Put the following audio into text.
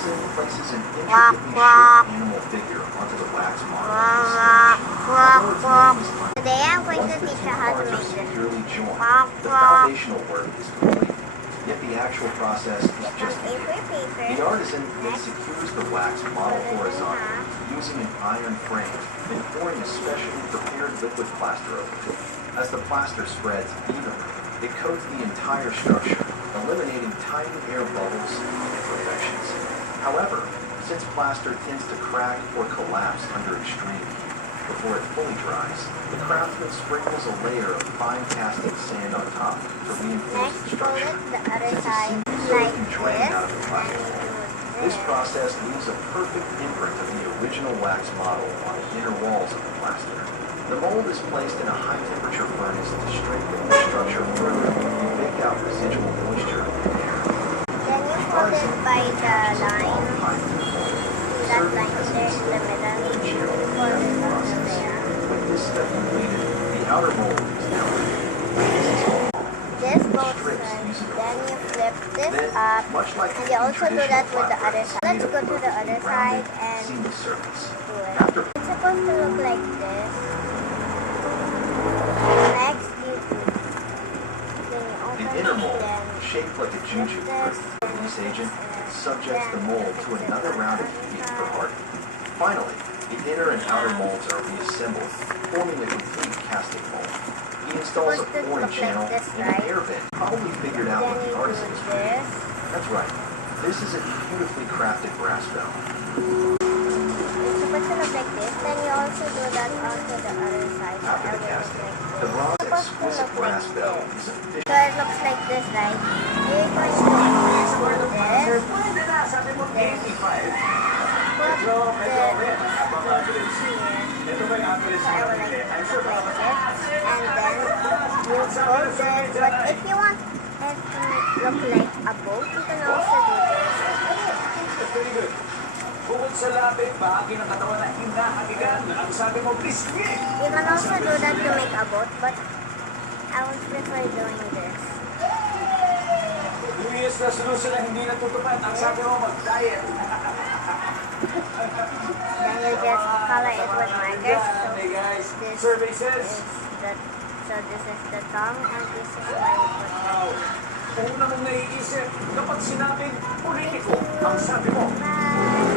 artisan places an intricately shaped animal figure onto the wax model of the stage. Today I'm going to teach you how to Once the make two parts are this. securely joined, the foundational work is complete. Yet the actual process is just beginning. The artisan then secures the wax model horizontally using an iron frame and pouring a specially prepared liquid plaster over it. As the plaster spreads evenly, it coats the entire structure, eliminating tiny air bubbles and imperfections. However, since plaster tends to crack or collapse under extreme heat before it fully dries, the craftsman sprinkles a layer of fine casting sand on top to reinforce the structure. The other Since side a seam like can drain out of the this, plaster and mold, you this process leaves a perfect imprint of the original wax model on the inner walls of the plaster. The mold is placed in a high-temperature furnace to strengthen the structure further and bake out residual moisture and air. Then you fold it by the line. That line there in the middle. You fold it under there. With this step completed, the outer mold is now ready. This both sides. Then you flip this up. Much like And you also do that with the other side. Let's go to the other side and seamless surface. do it. It's supposed to look like this. Next, you then you open The inner mold, then shaped like a juju fruit, release agent, subjects the mold to another round of heat for hardening. Finally, the inner and outer molds are reassembled, forming a complete casting mold. He installs a pouring channel and an air vent, probably figured out what the artisan is creating. That's right. This is a beautifully crafted brass bell. It's supposed to look like this. Then you also do that onto the other side. So After the it will look casting, like the this. bronze It's supposed to exquisite look brass like bell this. is officially So it looks like this, right? You're going to open this. But if you want it to look like a boat, you can also do this. Very good. Bukod sa lapit, bahagi ng katawan na hinahagigan, ang sabi mo, biscuit! You can also do that to make a boat, but I would prefer doing this. Lumias na solusyon na hindi natutupad, ang sabi mo, mag-diet. Then you just color it with markers. Hey guys, This survey is says, this is the tongue, and this is why you put wow, una mong naiisip kapag sinabing politiko, ang sabi mo. Bye.